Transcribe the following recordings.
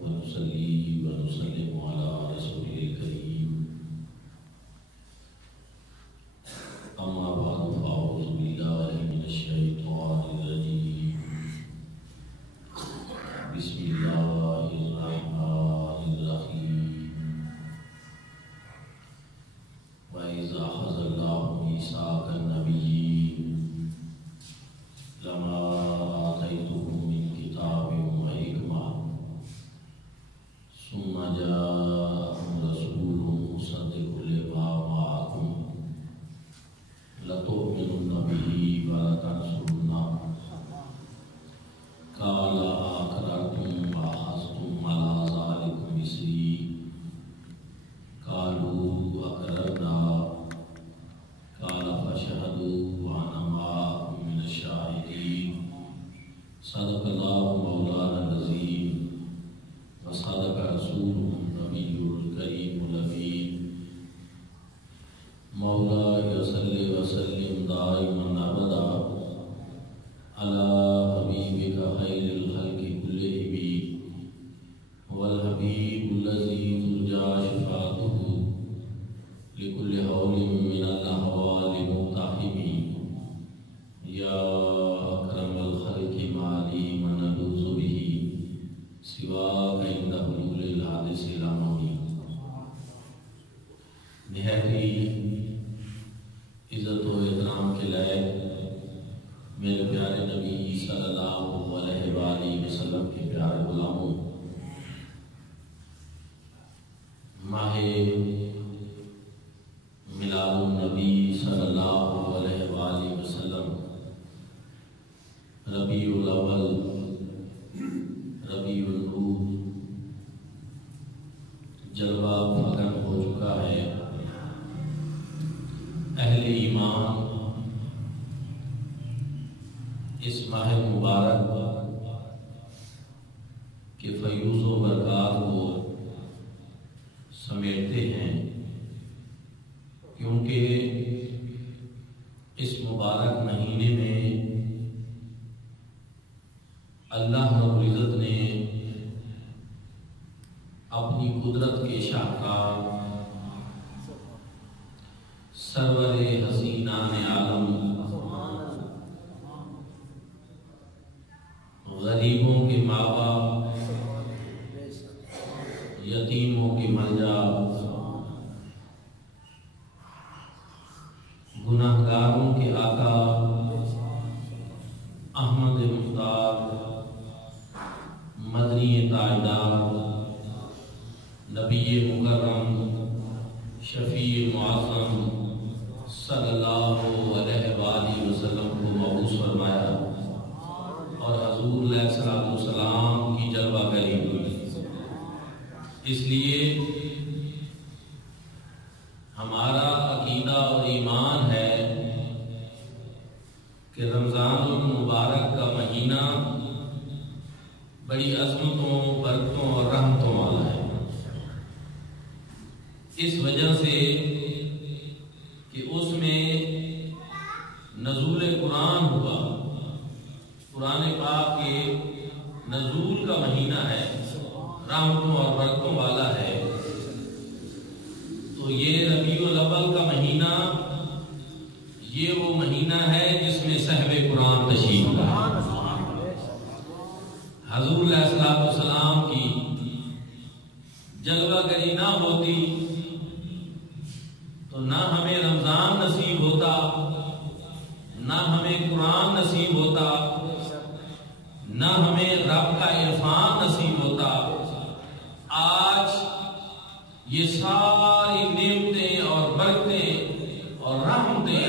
ونصلي ونسلم على رسوله الكريم أما بعد فأعوذ بالله من الشيطان الرجيم بسم الله الرحمن الرحيم وإذا أخذ الله ميثاق النبيين لما آتيتكم من كتاب وحكمة ثم جاءكم رسول مصدق لما معكم لتؤمنن به ولتنصرنه قال أقررتم وأخذتم على ذلكم إصري قالوا أقررنا قال فاشهدوا وأنا معكم من الشاهدين صدق الله مولانا العظيم وصدق رسوله النبي الكريم الأمين مولاي صل وسلم دائما أبدا على حبيبك خير الخلق كلهم هو الحبيب الذي ترجى شفاعته لكل هول من الأهوال مقتحم يا أكرم الخلق ما لي من ألوذ به سواك عند حلول الحادث الأمامي نہایت عزت و احترام کے لائق میرے پیارے نبی صلی اللہ علیہ وآلہ وسلم کے پیارے غلاموں، ماہ میلاد النبی صلی اللہ علیہ وآلہ وسلم ربیع الاول، ربیع النور جلوہ فکن ہو چکا ہے۔ اہل ایمان اس ماہ مبارک کے فیوز و برکات کو سمیٹتے ہیں، کیونکہ اس مبارک مہینے میں اللہ رب العزت نے اپنی قدرت کے شاہکار سرور حسینان عالم غریبوں کے ماں باپ، یتیموں کی ملجا، گناہگاروں کے آقا احمد مختار مدنی تاجدار نبی مکرم شفیع معظم صلی اللہ علیہ وآلہ وسلم کو مبعوث فرمایا اور حضور علیہ السلام کی جلوہ گری ہوئی۔ اس لیے ہمارا عقیدہ اور ایمان ہے کہ رمضان المبارک کا مہینہ بڑی عظمتوں، برکتوں اور رحمتوں والا ہے، اس وجہ سے کہ اس میں نزول قرآن ہوا، قرآن پاک کے نزول کا مہینہ ہے، رحمتوں اور برکتوں والا ہے۔ تو یہ ربیع الاول کا مہینہ یہ وہ مہینہ ہے جس میں صحب قرآن تشریف لائے۔ حضور علیہ السلام کی جلوہ گری نہ ہوتی تو نہ ہمیں رمضان نصیب ہوتا، نہ ہمیں قرآن نصیب ہوتا، نہ ہمیں رب کا عرفان نصیب ہوتا۔ آج یہ ساری نعمتیں اور برکتیں اور رحمتیں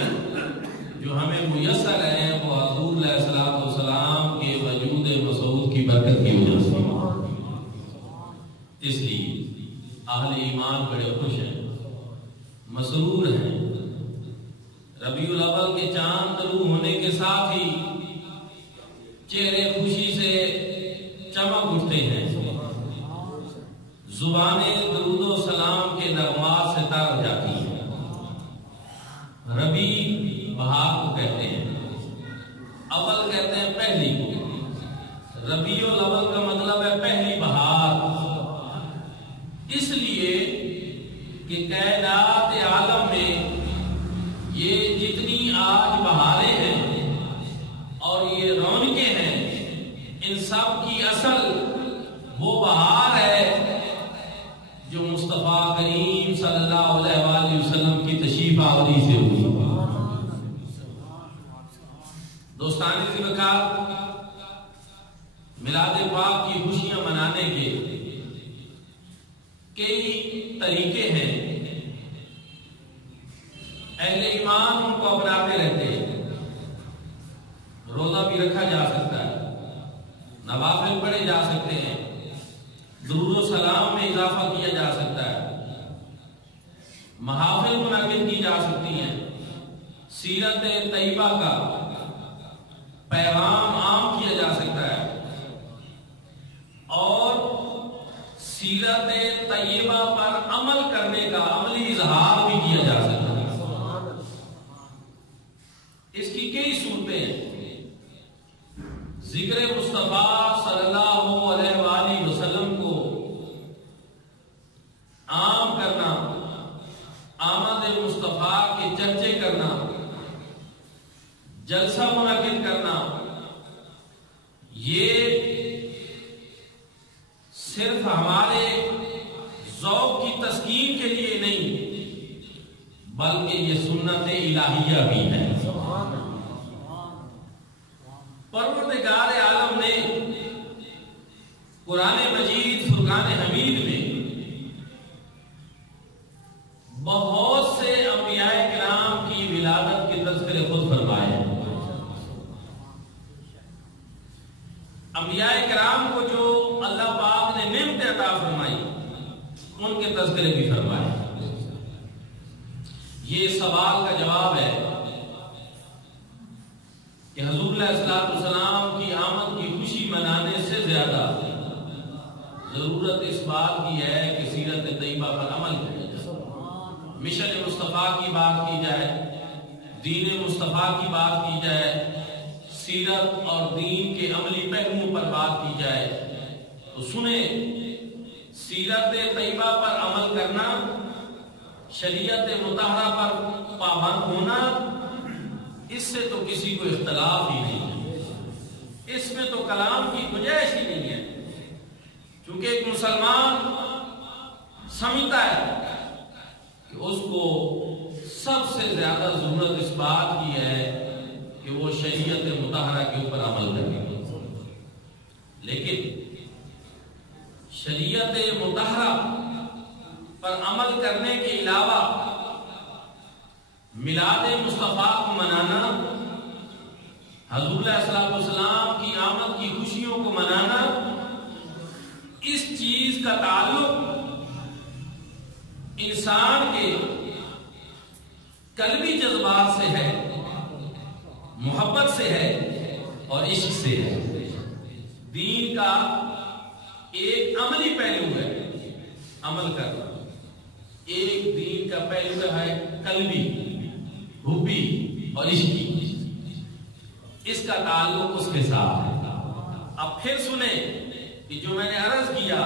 جو ہمیں میسر ہیں وہ حضور علیہ السلام کے وجود مسعود کی برکت کی وجہ سے۔ اس لیے اہل ایمان بڑے خوش ہیں، مسرور ہیں۔ ربیع الاول کے چاند طلوع ہونے کے ساتھ ہی چہرے خوشی سے چمک اٹھتے ہیں، زبانیں درود و سلام کے نغمات سے تر جاتی ہیں۔ ربیع بہار کو کہتے ہیں، اول کہتے ہیں پہلی کو۔ ربیع الاول کا مطلب ہے پہلی بہار، کہ کائنات عالم میں یہ جتنی آج بہاریں ہیں اور یہ رونقیں ہیں، ان سب کی اصل وہ بہار ہے جو مصطفیٰ کریم صلی اللہ علیہ وآلہ وسلم کی تشریف آوری سے ہوئی۔ دوستان ذکر میلاد پاک کی خوشیاں منانے کے کئی طریقے ہیں، اہل ایمان ان کو اپناتے رہتے ہیں۔ روزہ بھی رکھا جا سکتا ہے، نوافل پڑھے جا سکتے ہیں، درود و سلام میں اضافہ کیا جا سکتا ہے، محافل منعقد کی جا سکتی ہیں، سیرت طیبہ کا پیغام عام کیا جا سکتا ہے، اور سیرت طیبہ پر عمل کرنے کا عملی اظہار بھی کیا جا سکتا ہے۔ اس کی کئی صورتیں ہیں۔ ذکر مصطفیٰ صلی اللہ علیہ وآلہ وسلم کو عام کرنا، آمد مصطفیٰ کے چرچے کرنا، جلسہ منعقد کرنا، یہ صرف ہمارے ذوق کی تسکین کے لیے نہیں بلکہ یہ سنت الہیہ بھی ہے۔ پروردگار عالم نے قرآن مجید فرقان حمید میں بہت سے انبیاء کرام کی ولادت کے تذکرے خود فرمائے ہیں۔ انبیاء کرام کو جو اللہ پاک نے نعمت عطا فرمائی ان کے تذکرے بھی فرمائے۔ یہ سوال کا جواب ہے کہ حضور علیہ السلام کی آمد کی خوشی منانے سے زیادہ ضرورت اس بات کی ہے کہ سیرت طیبہ پر عمل کیا جائے، مشن مصطفیٰ کی بات کی جائے، دین مصطفیٰ کی بات کی جائے، سیرت اور دین کے عملی پہلوؤں پر بات کی جائے۔ تو سنیں، سیرت طیبہ پر عمل کرنا، شریعت مطہرہ پر پابند ہونا، اس سے تو کسی کو اختلاف ہی نہیں ہے، اس میں تو کلام کی گنجائش ہی نہیں ہے، کیونکہ ایک مسلمان سمجھتا ہے کہ اس کو سب سے زیادہ ضرورت اس بات کی ہے کہ وہ شریعت مطہرہ کے اوپر عمل کرے، لیکن شریعت مطہرہ پر عمل کرنے کے علاوہ میلاد مصطفیٰ کو منانا، حضور علیہ السلام کی آمد کی خوشیوں کو منانا، اس چیز کا تعلق انسان کے قلبی جذبات سے ہے، محبت سے ہے اور عشق سے ہے۔ دین کا ایک عملی پہلو ہے عمل کرنا، ایک دین کا پہلو ہے قلبی، حبی اور عشقی، اس کا تعلق اس کے ساتھ ہے۔ اب پھر سنیں کہ جو میں نے عرض کیا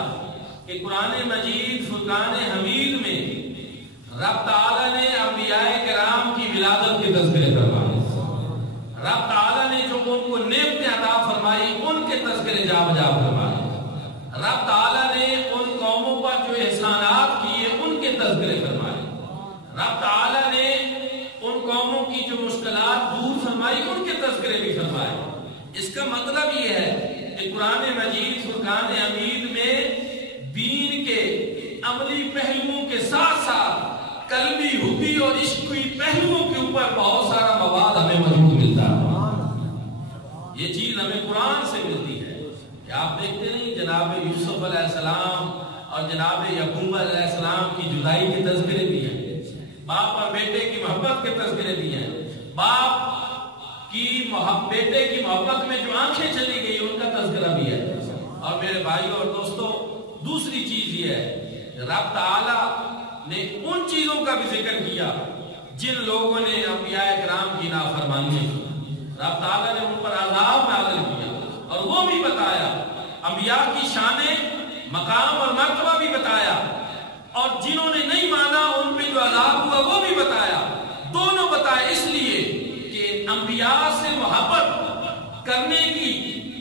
کہ قرآن مجید فرقان حمید میں رب تعالیٰ نے انبیاء کرام کی ولادت کے تذکرے فرمائے، رب تعالیٰ نے جو ان کو نعمت عطا فرمائی ان کے تذکرے جا بجا فرمائے، رب تعالیٰ نے ان قوموں پر جو احسانات کیے ان کے تذکرے فرمائے، رب تعالیٰ نے ان قوموں کی جو مشکلات دور فرمائی ان کے تذکرے بھی فرمائے۔ اس کا مطلب یہ ہے کہ قرآن مجید فرقان حمید میں دین کے عملی پہلوؤں کے ساتھ ساتھ قلبی، حبی اور عشقی پہلوؤں کے اوپر بہت سارا مواد ہمیں موجود ملتا ہے۔ یہ چیز ہمیں قرآن سے ملتی ہے کہ آپ دیکھتے نہیں جناب یوسف علیہ السلام اور جناب یعقوب علیہ السلام کی جدائی کے تذکرے بھی ہیں، باپ اور بیٹے کی محبت کے تذکرے بھی ہیں، باپ کی بیٹے کی محبت میں جو آنکھیں چلی گئی ان کا تذکرہ بھی ہے۔ اور میرے بھائیوں اور دوستوں، دوسری چیز یہ ہے رب تعالیٰ نے ان چیزوں کا بھی ذکر کیا جن لوگوں نے انبیاء کرام کی نافرمانی کی، رب تعالیٰ نے ان پر عذاب نازل کیا اور وہ بھی بتایا، انبیاء کی شانیں، مقام اور مرتبہ بھی بتایا، اور جنہوں نے نہیں مانا انبیاء سے محبت کرنے کی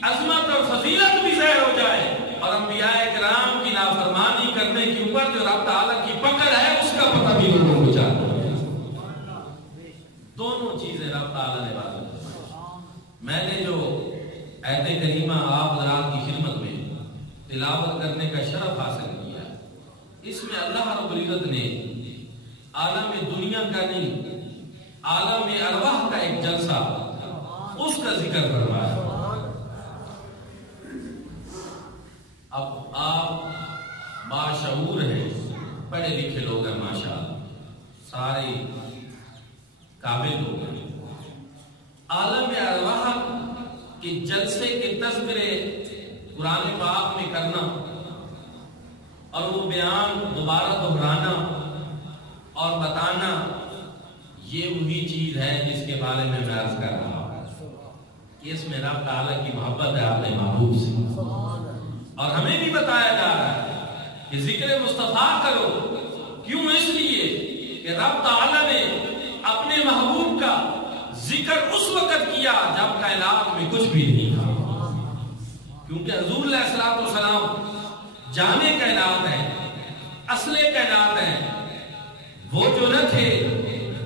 عظمت اور فضیلت بھی ظاہر ہو جائے، اور انبیاء کرام کی نافرمانی کرنے کے اوپر جو رب تعالیٰ کی پکڑ ہے اس کا پتہ بھی لوگوں کو چاہتا ہے۔ دونوں چیزیں رب تعالیٰ نے واضح کی۔ میں نے جو آیت کریمہ آپ حضرات کی خدمت میں تلاوت کرنے کا شرف حاصل کیا، اس میں اللہ رب العزت نے عالم دنیا کا نہیں، عالم ارواح کا ایک جلسہ، اس کا ذکر فرمایا۔ اب آپ باشعور ہیں، پڑھے لکھے لوگ ہیں، ماشاءاللہ سارے قابل لوگ ہیں۔ عالم ارواح کے جلسے کے تذکرے قرآن پاک میں کرنا اور وہ بیان دوبارہ دہرانا اور بتانا، یہ وہی چیز ہے جس کے بارے میں عرض کر رہا ہوں کہ اس میں رب تعالیٰ کی محبت ہے اپنے محبوب سے، اور ہمیں بھی بتایا جا رہا ہے کہ ذکر مصطفیٰ کرو۔ کیوں؟ اس لیے کہ رب تعالیٰ نے اپنے محبوب کا ذکر اس وقت کیا جب کائنات میں کچھ بھی نہیں تھا، کیونکہ حضور علیہ الصلوۃ والسلام جامع کائنات ہیں، اصل کائنات ہیں۔ وہ جو نہ تھے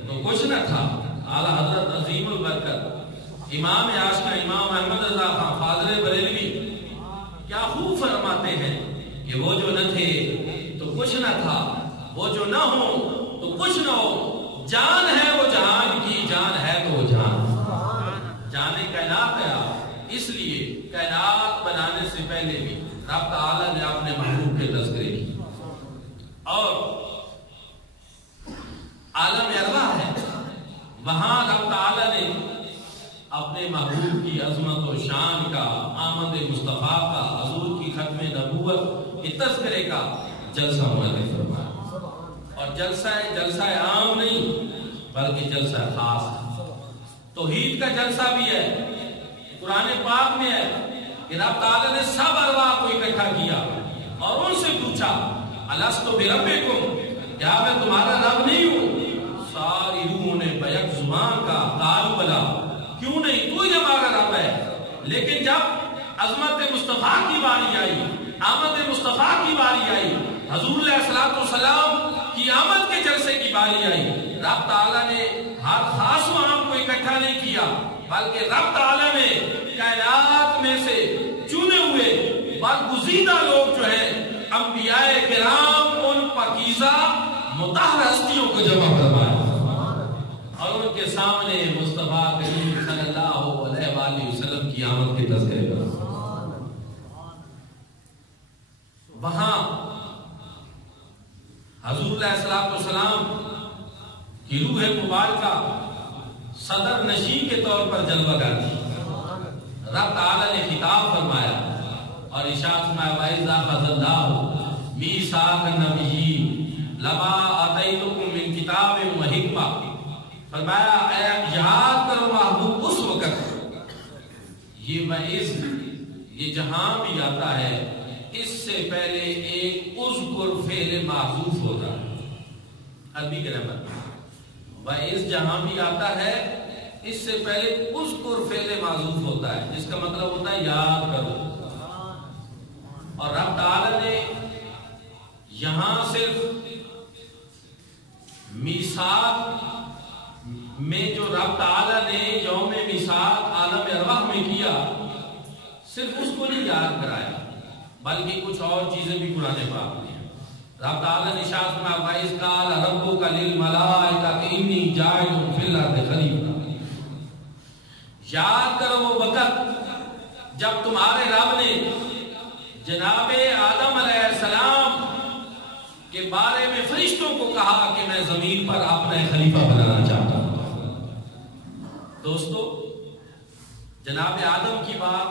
تو کچھ نہ تھا۔ اعلیٰ حضرت عظیم البرکت امام آشنا امام احمد رضا خان فاضل بریلوی کیا خوب فرماتے ہیں کہ وہ جو نہ تھے تو کچھ نہ تھا، وہ جو نہ ہو تو کچھ نہ ہو، جان ہے وہ جہان کی، جان ہے تو وہ جان، جانے کائنات ہے آپ۔ اس لیے کائنات بنانے سے پہلے بھی رب تعالیٰ نے اپنے محبوب کے تذکرے کی، اور عالم ارواح ہے، وہاں رب تعالیٰ نے اپنے محبوب کی عظمت و شان کا، آمد مصطفیٰ کا، حضور کی ختم نبوت کے تذکرے کا جلسہ منعقد فرمایا، اور جلسہ عام نہیں بلکہ جلسہ خاص ہے۔ توحید کا جلسہ بھی ہے، قرآن پاک میں ہے کہ رب تعالیٰ نے سب ارواح کو اکٹھا کیا اور ان سے پوچھا الستو بربکم، کیا میں تمہارا رب نہیں ہوں؟ ساری روحوں نے بیک زبان کا قالوا بلا، کیوں نہیں، تو ہی ہمارا رب ہے۔ لیکن جب عظمت مصطفیٰ کی باری آئی، آمد مصطفیٰ کی باری آئی، حضور علیہ الصلوۃ والسلام کی آمد کے جلسے کی باری آئی، رب تعالیٰ نے ہر خاص و عام کو اکٹھا نہیں کیا، بلکہ رب تعالیٰ نے کائنات میں سے چنے ہوئے برگزیدہ لوگ جو ہیں انبیاء کرام، ان پاکیزہ مطہر ہستیوں کو جمع فرمایا اور ان کے سامنے مصطفیٰ کریم صلی اللہ علیہ وآلہ وسلم کی آمد کے تذکرے پر وہاں حضور علیہ الصلوۃ والسلام کی روح مبارکہ صدر نشین کے طور پر جلوہ گر تھی۔ رب تعالیٰ نے خطاب فرمایا اور ارشاد فرمایا وَإِذَا أَخَذَ اللَّهُ مِيثَاقَ النَّبِيِّينَ لَمَا آتَيْتُكُم مِّن کِتَابٍ وَحِکْمَةٍ، فرمایا یاد کرو محبوب اس وقت، یہ وعظ یہ جہاں بھی آتا ہے اس سے پہلے ایک اذکر فعل محذوف ہوتا ہے، عربی گرامر وعظ جہاں بھی آتا ہے اس سے پہلے اذکر فعل محذوف ہوتا ہے، جس کا مطلب ہوتا ہے یاد کرو۔ اور رب تعالیٰ نے یہاں صرف میثاق میں جو رب تعالیٰ نے یوم میثاق عالم ارواح میں کیا، صرف اس کو نہیں یاد کرایا بلکہ کچھ اور چیزیں بھی قرآن پاک میں ہیں۔ رب تعالیٰ نے ارشاد فرمایا وَإِذْ قَالَ رَبُّكَ لِلْمَلَائِكَةِ إِنِّي جَاعِلٌ فِي الْأَرْضِ خَلِيفَةً، یاد کرو وہ وقت جب تمہارے رب نے جناب آدم علیہ السلام کے بارے میں فرشتوں کو کہا کہ میں زمین پر اپنا خلیفہ بنانا چاہتا ہوں۔ دوستو، جناب آدم کی بات،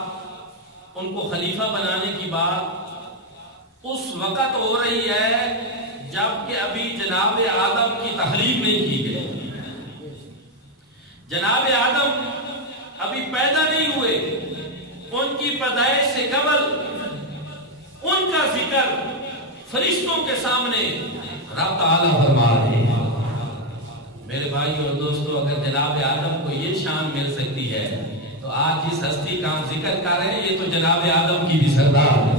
ان کو خلیفہ بنانے کی بات اس وقت ہو رہی ہے جب کہ ابھی جناب آدم کی تخلیق نہیں کی گئی، جناب آدم ابھی پیدا نہیں ہوئے، ان کی پیدائش سے قبل ان کا ذکر فرشتوں کے سامنے رب تعالیٰ فرما رہے ہیں۔ میرے بھائی اور دوستو، اگر جناب آدم کو یہ شان مل سکتی ہے تو آج جس ہستی کا ذکر کر رہے ہیں یہ تو جناب آدم کی بھی سردار ہے۔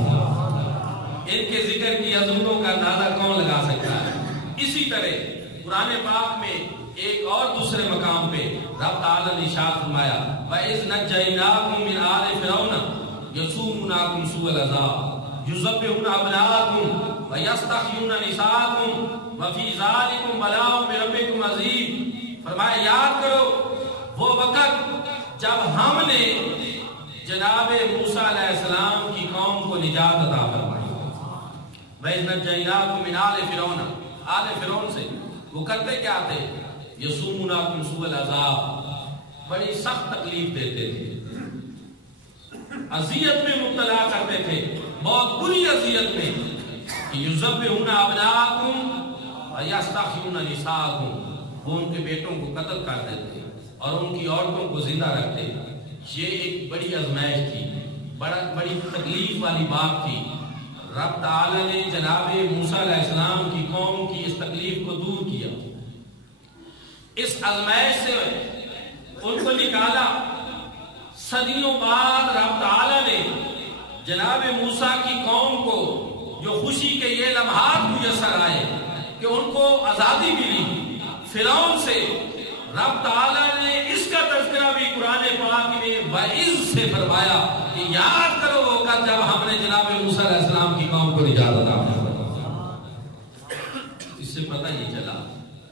ان کے ذکر کی عظمتوں کا اندازہ کون لگا سکتا ہے؟ اسی طرح قرآن پاک میں ایک اور دوسرے مقام پہ رب تعالیٰ نے ارشاد فرمایا وَإِذْ نَجَّيْنَاكُم مِّنْ آلِ فِرْعَوْنَ يَسُومُونَكُمْ سُوءَ الْعَذَابِ يُذَبِّحُونَ أَبْنَاءَكُمْ وَيَسْتَحْيُونَ نِسَاءَكُمْ وَفِي ذَلِكُمْ بَلَاءٌ مِّن رَّبِّكُمْ عَظِيمٌ۔ فرمایا یاد کرو وہ وقت جب ہم نے جناب موسیٰ علیہ السلام کی قوم کو نجات عطا فرمائی۔ وَإِذْ نَجَّيْنَاكُم مِّنْ آلِ فِرْعَوْنَ، آل فرعون سے وہ کرتے کیا تھے؟ یسوموناکم سوء العذاب، بڑی سخت تکلیف دیتے تھے، اذیت میں مبتلا کرتے تھے، بہت بری اذیت میں۔ یذبحون ابناءکم ویستحیون نساءکم، وہ ان کے بیٹوں کو قتل کر دیتے اور ان کی عورتوں کو زندہ رکھتے۔ یہ ایک بڑی آزمائش تھی، بڑی تکلیف والی بات تھی۔ رب تعالی نے جناب موسیٰ علیہ السلام کی قوم کی اس تکلیف کو دور کیا، اس آزمائش سے ان کو نکالا۔ صدیوں بعد رب تعالی نے جناب موسیٰ کی قوم کو جو خوشی کے یہ لمحات میسر آئے کہ ان کو آزادی ملی فرعون سے، رب تعالی نے اس کا تذکرہ بھی قرآن پاک میں وَإِذْ سے فرمایا کہ یاد کرو وہ وقت جب ہم نے جناب موسیٰ علیہ السلام کی قوم کو نجات عطا فرمائی۔ اس سے پتہ یہ چلا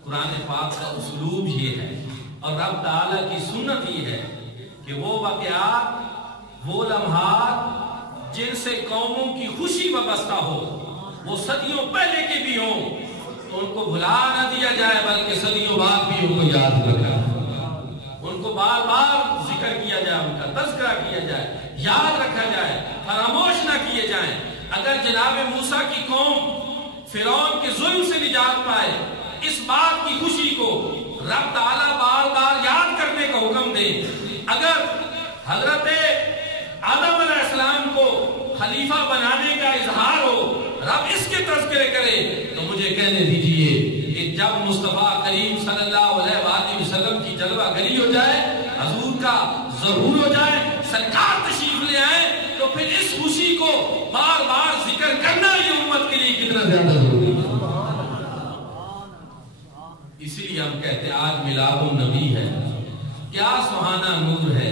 قرآن پاک کا اسلوب یہ ہے اور رب تعالی کی سنت یہ ہے کہ وہ واقعات، وہ لمحات جن سے قوموں کی خوشی وابستہ ہو، وہ صدیوں پہلے کے بھی ہوں، تو ان کو بھلا نہ دیا جائے بلکہ صدیوں بعد بھی ان کو یاد رکھا، ان کو بار بار ذکر کیا جائے، ان کا تذکرہ کیا جائے، یاد رکھا جائے، فراموش نہ کیے جائیں۔ اگر جناب موسیٰ کی قوم فرعون کے ظلم سے نجات پائے، اس بات کی خوشی کو رب تعالیٰ بار بار یاد کرنے کا حکم دے۔ اگر حضرت آدم علیہ السلام کو خلیفہ بنانے کا اظہار ہو، رب اس کے تذکرے کرے، تو مجھے کہنے دیجئے کہ جب مصطفیٰ کریم صلی اللہ علیہ وآلہ وسلم کی جلوہ گری ہو جائے، حضور کا ظہور ہو جائے، سرکار تشریف لے آئے، تو پھر اس خوشی کو بار بار ذکر کرنا یہ امت کے لیے کتنا زیادہ ضروری ہے۔ اسی لیے ہم کہتے ہیں آج میلاد النبی ہے، کیا سہانا نور ہے،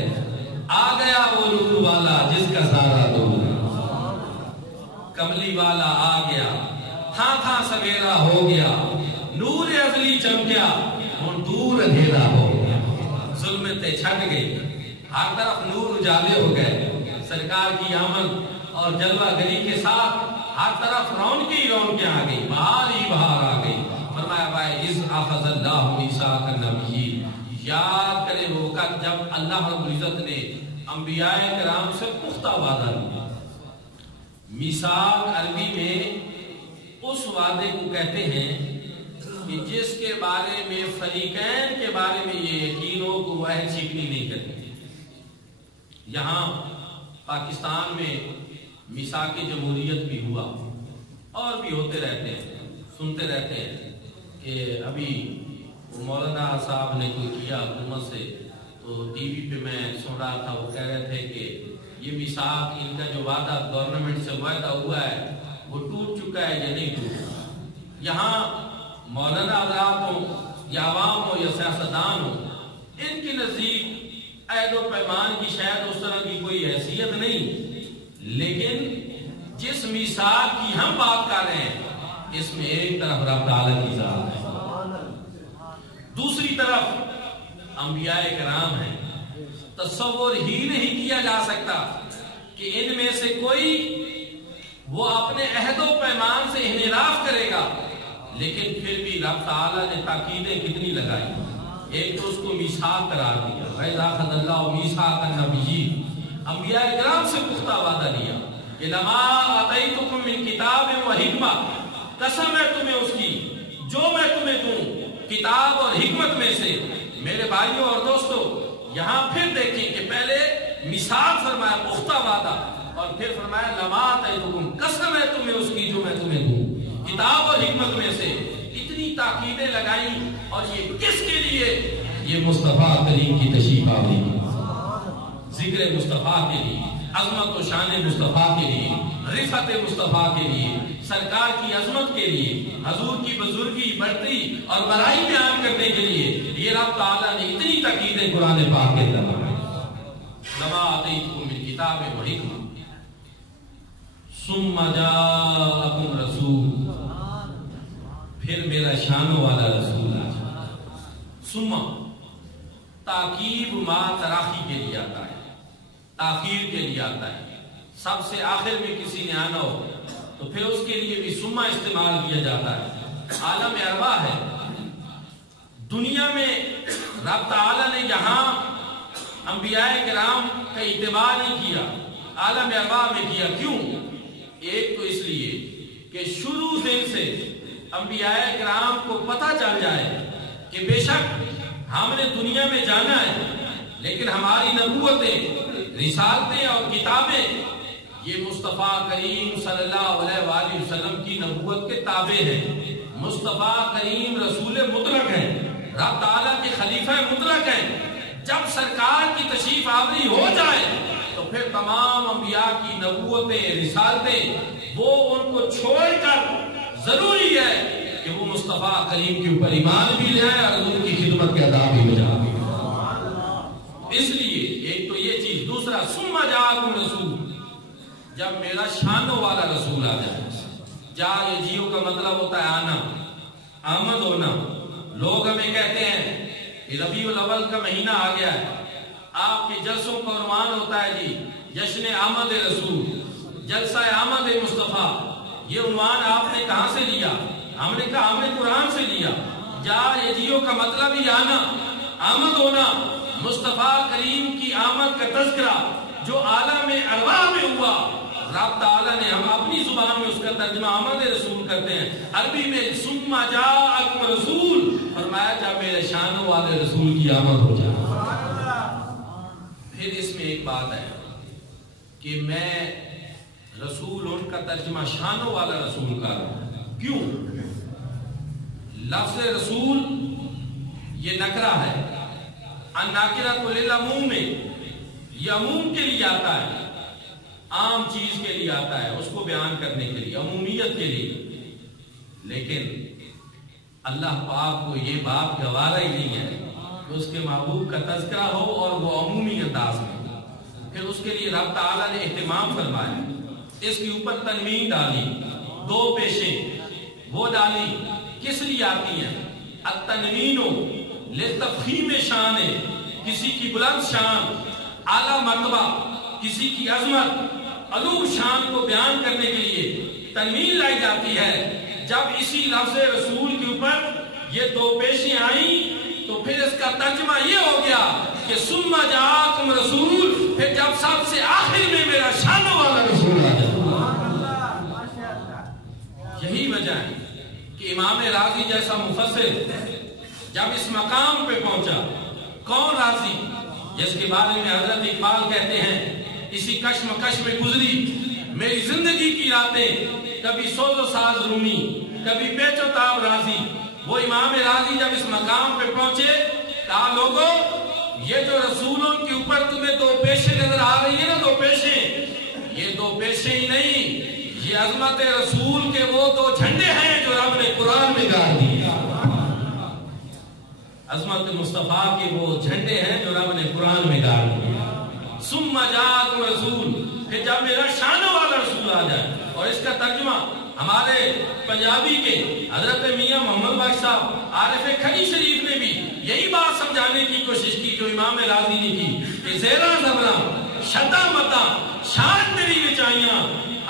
آ گیا وہ نور والا جس کا سارا دور ہے، کملی والا آ گیا، تھا تھا سویرا ہو گیا، نور ازلی چمکیا، اور دور اندھیرا ہو گیا، ظلمتیں چھٹ گئی، ہر طرف نور اجالے ہو گئے، سرکار کی آمد اور جلوہ گری کے ساتھ ہر طرف رونقیں ہی رونقیں آ گئی، بہار ہی بہار آ گئی۔ فرمایا بھائی اذ اخذ اللہ میثاق النبیین، یاد کرے وہ وقت جب اللہ رب العزت نے انبیاء کرام سے پختہ وعدہ لیا۔ میثاق عربی میں اس وعدے کو کہتے ہیں کہ جس کے بارے میں فریقین کے بارے میں یہ یقین ہو کہ وہ عہد شکنی نہیں کرتے۔ یہاں پاکستان میں میثاق جمہوریت بھی ہوا اور بھی ہوتے رہتے ہیں، سنتے رہتے ہیں کہ ابھی مولانا صاحب نے کوئی کیا حکومت سے، تو ٹی وی پہ میں سن رہا تھا، وہ کہہ رہے تھے کہ یہ میثاق ان کا جو وعدہ گورنمنٹ سے وعدہ ہوا ہے وہ ٹوٹ چکا ہے یا نہیں ٹوٹا۔ یہاں مولانا حضرات ہوں یا عوام ہو یا سیاستدان ہو، ان کی نزدیک عہد و پیمان کی شاید اس طرح کی کوئی حیثیت نہیں، لیکن جس میثاق کی ہم بات کر رہے ہیں اس میں ایک طرف رب تعالیٰ کی ذات ہے، دوسری طرف انبیاء کرام ہیں۔ تصور ہی نہیں کیا جا سکتا کہ ان میں سے کوئی وہ اپنے عہد و پیمان سے انحراف کرے گا، لیکن پھر بھی رب تعالیٰ نے تاکیدیں کتنی لگائی۔ ایک تو اس کو میثاق قرار دیا، وَإِذْ أَخَذَ اللَّهُ مِيثَاقَ النَّبِيِّينَ، انبیاء کرام سے پختہ وعدہ لیا کہ لَمَا آتَيْتُكُم مِّن کِتَابٍ وَحِکْمَةٍ، قسم ہے تمہیں اس کی جو میں تمہیں دوں کتاب اور حکمت میں سے۔ میرے بھائیوں اور دوستو، یہاں پھر دیکھیں کہ پہلے میثاق فرمایا پختہ وعدہ، اور پھر فرمایا لَمَا آتَيْتُكُم، قسم ہے تمہیں اس کی جو میں تمہیں دوں کتاب اور حکمت میں سے۔ اتنی تاکیدیں لگائیں، اور یہ کس کے لیے؟ یہ مصطفیٰ کریم کی تشریف آوری، ذکر مصطفیٰ کے لیے، عظمت و شان مصطفیٰ کے لیے، رفعت مصطفیٰ کے لیے، سرکار کی عظمت کے لیے، حضور کی بزرگی، برتری اور بڑائی بیان کرنے کے لیے یہ رب تعالیٰ نے اتنی تاکیدیں قرآن پاک کے اندر لما آتیتکم من کتاب و حکمہ ثم جاءکم رسول، پھر میرا شانوں والا رسول آیا۔ ثم تاکید ما تراخی کے لیے آتا ہے، تاخیر کے لیے آتا ہے، سب سے آخر میں کسی نے آنا ہو تو پھر اس کے لیے بھی ثم استعمال کیا جاتا ہے۔ عالم ارواح ہے، دنیا میں رب تعالیٰ نے یہاں انبیاء کرام کا اعتبار نہیں کیا، عالم ارواح میں کیا۔ کیوں؟ ایک تو اس لیے کہ شروع دن سے انبیاء کرام کو پتہ چل جائے کہ بے شک ہم نے دنیا میں جانا ہے، لیکن ہماری نبوتیں، رسالتیں اور کتابیں یہ مصطفیٰ کریم صلی اللہ علیہ وآلہ وسلم کی نبوت کے تابع ہیں۔ مصطفیٰ کریم رسول مطلق ہیں، رب تعالیٰ کے خلیفہ مطلق ہیں۔ جب سرکار کی تشریف آوری ہو جائے تو پھر تمام انبیاء کی نبوتیں، رسالتیں وہ ان کو چھوڑ کر ضروری ہے کہ وہ مصطفیٰ کریم کے اوپر ایمان بھی لے آئے اور ان کی خدمت کے ادا بھی ہو جائے۔ اس لیے ایک تو یہ چیز، دوسرا ثم جاءکم رسول، جب میرا شانوں والا رسول آ جائے۔ جا یہ جیو کا مطلب ہوتا ہے آنا، آمد ہونا۔ لوگ ہمیں کہتے ہیں کہ ربیع الاول کا مہینہ آ گیا ہے، آپ کے جلسوں کا عنوان ہوتا ہے جی جشن آمد رسول، جلسہ آمد مصطفیٰ۔ یہ عنوان آپ نے کہاں سے لیا؟ ہم نے کہا ہم نے قرآن سے لیا۔ جا یہ جیو کا مطلب ہی آنا، آمد ہونا۔ مصطفیٰ کریم کی آمد کا تذکرہ جو عالم ارواح میں ہوا، رب تعالیٰ نے، ہم اپنی زبان میں اس کا ترجمہ آمد رسول کرتے ہیں، عربی میں ثم جاءکم رسول، فرمایا جب میرے شانوں والے رسول کی آمد ہو جائے۔ پھر اس میں ایک بات ہے کہ میں رسول ان کا ترجمہ شانوں والا رسول کر رہا ہوں۔ کیوں؟ لفظ رسول یہ نکرہ ہے، الناکرۃ للعموم، یہ عموم کے لیے آتا ہے، عام چیز کے لیے آتا ہے، اس کو بیان کرنے کے لیے، عمومیت کے لیے۔ لیکن اللہ پاک کو یہ بات گوارا ہی نہیں ہے کہ اس کے محبوب کا تذکرہ ہو اور وہ عمومی انداز میں۔ پھر اس کے لیے رب تعالیٰ نے اہتمام فرمایا، اس کے اوپر تنوین ڈالی، دو پیشیں وہ ڈالی، کس لیے آتی ہیں؟ التنوین لتفخیم شان، کسی کی بلند شان، اعلیٰ مرتبہ، کسی کی عظمت، علو شان کو بیان کرنے کے لیے تنوین لائی جاتی ہے۔ جب اسی لفظ رسول کے اوپر یہ دو پیشیں آئیں تو پھر اس کا ترجمہ یہ ہو گیا کہ ثم جاءکم رسول، پھر جب سب سے آخر میں میرا شانوں والا رسول آ جائے۔ یہی وجہ ہے کہ امام راضی جیسا مفسر جب اس مقام پہ پہنچا، کون راضی جس کے بارے میں حضرت اقبال کہتے ہیں اسی کشمکش میں گزری میری زندگی کی راتیں، کبھی سوز و ساز رومی، کبھی پیچ و تاب راضی۔ وہ امام راضی جب اس مقام پہ پہنچے، کہا لوگوں یہ جو رسولوں کے اوپر تمہیں دو پیشیں نظر آ رہی ہیں نا، دو پیشیں، یہ دو پیشیں ہی نہیں، یہ عظمت رسول کے وہ دو جھنڈے ہیں جو رب نے قرآن میں گاڑ دیے۔ عظمت مصطفیٰ کے وہ جھنڈے ہیں جو رب نے قرآن میں گاڑ دیے۔ ثم جاءکم رسول، پھر جب میرا شانوں والا رسول آ جائے۔ اور اس کا ترجمہ ہمارے پنجابی کے حضرت میاں محمد بخش صاحب عارف کھڑی شریف نے بھی یہی بات سمجھانے کی کوشش کی جو امام راضی نے کی کہ زیرہ زبراں شدہ متاں شان تیری وچائیاں،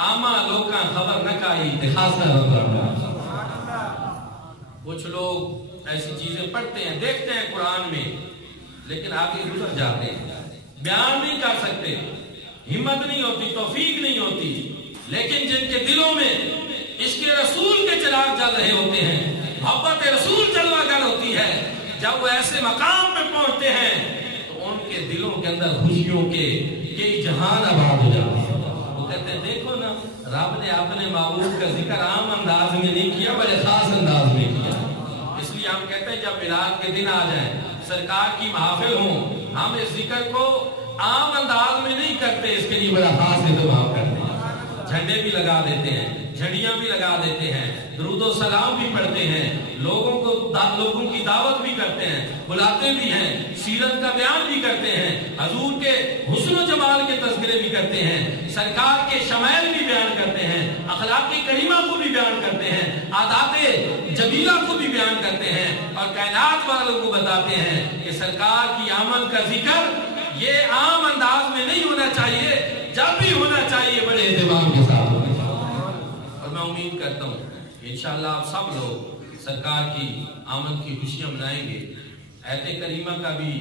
آما لوکاں خبر نہ کائی اتخاذہ ربرا۔ کچھ لوگ ایسی چیزیں پڑھتے ہیں، دیکھتے ہیں قرآن میں، لیکن آگے گزر جاتے ہیں، بیان نہیں کر سکتے، ہمت نہیں ہوتی، توفیق نہیں ہوتی۔ لیکن جن کے دلوں میں عشق رسول کے چراغ جل رہے ہوتے ہیں، محبت رسول جلوہ گر ہوتی ہے، جب وہ ایسے مقام پہ پہنچتے ہیں تو ان کے دلوں کے اندر خوشیوں کے کئی جہان آباد ہو جاتے ہیں۔ وہ کہتے ہیں دیکھو نا، رب نے اپنے محبوب کا ذکر عام انداز میں نہیں کیا، بڑے خاص انداز میں کیا۔ میلاد کے دن آ جائیں، سرکار کی محافل ہوں، ہم اس ذکر کو عام انداز میں نہیں کرتے، اس کے لیے بڑا خاص اہتمام کرتے ہیں، جھنڈے بھی لگا دیتے ہیں، جھڑیاں بھی لگا دیتے ہیں، درود و سلام بھی پڑھتے ہیں، لوگوں کی دعوت بھی کرتے ہیں، بلاتے بھی ہیں، سیرت کا بیان بھی کرتے ہیں، حضور کے حسن و جمال کے تذکرے بھی کرتے ہیں، سرکار کے شمائل بھی بیان کرتے ہیں، اخلاق کریمہ کو بھی بیان کرتے ہیں، عادات جمیلہ کو بھی بیان کرتے ہیں، اور کائنات والوں کو بتاتے ہیں کہ سرکار کی آمد کا ذکر یہ عام انداز میں نہیں ہونا چاہیے، جب بھی ہونا چاہیے بڑے اہتمام کے ساتھ ہونا چاہیے۔ اور میں امید کرتا ہوں کہ انشاءاللہ آپ سب لوگ سرکار کی آمد کی خوشیاں منائیں گے۔ آیت کریمہ کا بھی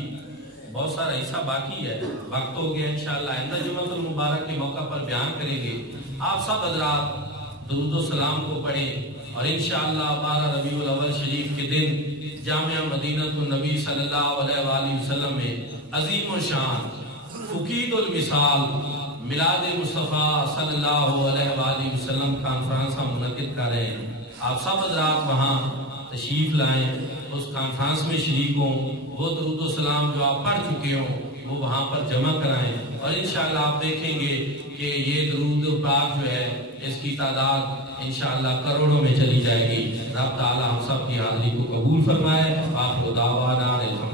بہت سارا حصہ باقی ہے، وقت ہو گیا، انشاءاللہ آئندہ جمعۃ المبارک کے موقع پر بیان کریں گے۔ آپ سب حضرات درود و سلام کو پڑھیں، اور انشاءاللہ 12 ربیع الاول شریف کے دن جامعہ مدینۃ النبی صلی اللہ علیہ وآلہ وسلم میں عظیم و شان فقید المثال میلاد مصطفیٰ صلی اللہ علیہ وآلہ وسلم کانفرنس ہم منعقد کر رہے ہیں۔ آپ سب حضرات وہاں تشریف لائیں، اس کانفرنس میں شریک ہوں، وہ درود و سلام جو آپ پڑھ چکے ہوں وہ وہاں پر جمع کرائیں، اور انشاءاللہ آپ دیکھیں گے کہ یہ درود پاک جو ہے اس کی تعداد انشاءاللہ کروڑوں میں چلی جائے گی۔ رب تعالی ہم سب کی حاضری کو قبول فرمائے۔ آخر دعوانا الحمدللہ۔